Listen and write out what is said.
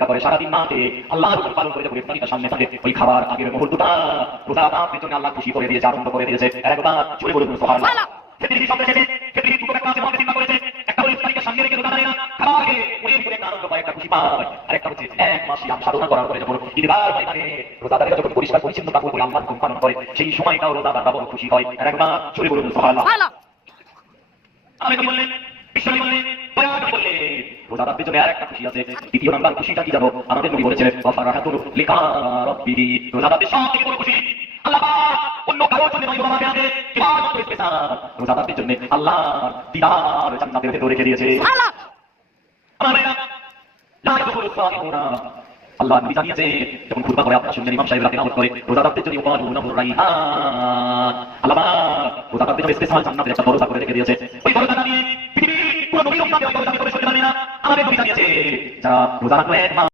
তারপরে সারাদিন না খেয়ে আল্লাহর হুকুম পালন করে যখন ইফতারিটা সামনে থাকে ওই খাবার আগের মুহূর্তটা রোজা রাখার পেছনে আল্লাহ খুশি করে দিয়েছে, আনন্দ করে দিয়েছে। একবার চলে বলুন সুবহানাল্লাহ। খেতে সব শেষে খেতে দুটো একটা আছে মনে চিন্তা করেছে, একটা হলো ইফতারিকে সামনে রেখে রোজা দেয় না, খাওয়া আগে মনের ভিতরে একটা আনন্দ পায়, একটা খুশি পায়। আরেকটা হচ্ছে এক মাস সিয়াম সাধনা করার পরে যখন ঈদগার ময়দানে রোজাদারেরা যখন পরিষ্কার পরিচ্ছন্ন কাপড় পরে আল্লাহর হুকুম পালন করে সেই সময়টাও রোজাদাররা বড় খুশি হয়। একবার চলে বলুন সুবহানাল্লাহ। আমি তো বললেন বিশ্বনবী বললেন বয়ান বললেন রোজাদার পেছনে আর একটা খুশি আছে। দ্বিতীয় নাম্বার খুশিটা কি জানো? আমাদের নবী বলেছিলেন ওয়াফারাহাতুল লিকা রাব্বিহি, রোজাদারদের সবথেকে বড় খুশি আল্লাহ পাক অন্য কারোর জন্য নয়, রোজাদারদের আগে ইবাদত করে স্পেশাল রোজাদারদের জন্য আল্লাহর দিদার জান্নাতের ভেতরে রেখে দিয়েছে। সুবহানাল্লাহ। আমার ভাইরা লা ইয়াদখুলুস সাইমুনা, আল্লাহ নবী জানিয়েছে যখন খুতবা করে আপনারা শুনলেন ইমাম সাহেবরা তেলাওয়াত করে রোজাদারদের জন্য ওয়াজুনাহুর রাইহান, আল্লাহ পাক রোজাদারদের জন্য স্পেশাল জান্নাতের একটা দরজা করে রেখে দিয়েছে। ওই দরজাটা নিয়ে পৃথিবীর পুরো নবী রমজানে ওই দরজা দিয়ে প্রবেশ করতে পারবে না। আমাদের নবী জানিয়েছে যারা রোজা রাখবে